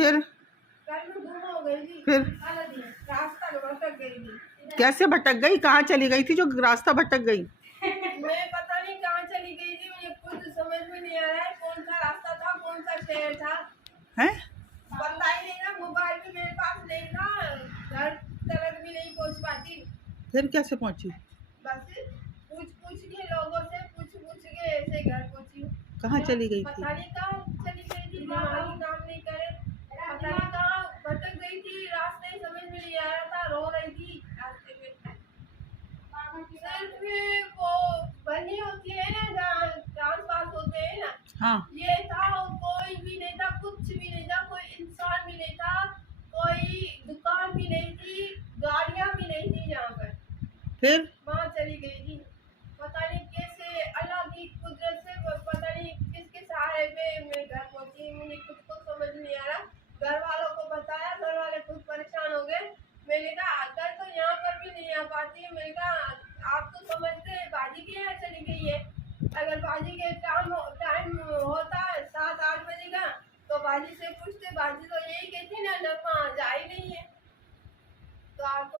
फिर कल मैं गुम हो गई थी। फिर रास्ता भटक गई थी। कैसे भटक गई? कहाँ चली गई थी जो रास्ता भटक गई? मैं पता नहीं कहाँ चली गई थी, मुझे कुछ समझ में नहीं आ रहा है कौन सा रास्ता था, कौन सा शहर था, हैं? पता ही नहीं ना। मोबाइल भी मेरे पास नहीं था, घर तक भी नहीं पहुँच पाती। फिर कैसे पहुंची? बस पूछ के लोगों से पूछ के ऐसे घर पहुंची हूँ। कहाँ चली गई थी? पता नहीं कहाँ चली गई थी, दिमागी काम नहीं करे, पता नहीं कहाँ भटक गई थी। रास्ते समझ में नहीं आ रहा था, रो रही थी रास्ते में। सिर्फ वो बनी होती है ना जहाँ डांस पास होते हैं ना, हाँ। ये था। कोई भी नहीं था, कुछ भी नहीं था, कोई इंसान भी नहीं था, कोई दुकान भी नहीं थी, गाड़ियाँ भी नहीं थी यहाँ पर। फिर वहाँ चली गई थी, पता नहीं कैसे, अल्लाह की कुदरत से, पता नहीं किसके सहारे पे मैं घर पहुंची। मुझे कुछ को समझ नहीं आ रहा। घर वालों को बताया, घर वाले खुद परेशान हो गए। मैंने कहा अगर तो यहाँ पर भी नहीं आ पाती है, मैंने कहा आप तो समझते हैं बाजी के यहाँ चली गई है। अगर बाजी के टाइम होता है 7-8 बजे का, तो बाजी से पूछते, बाजी तो यही कहती ना नरमा जा ही नहीं है। तो आपको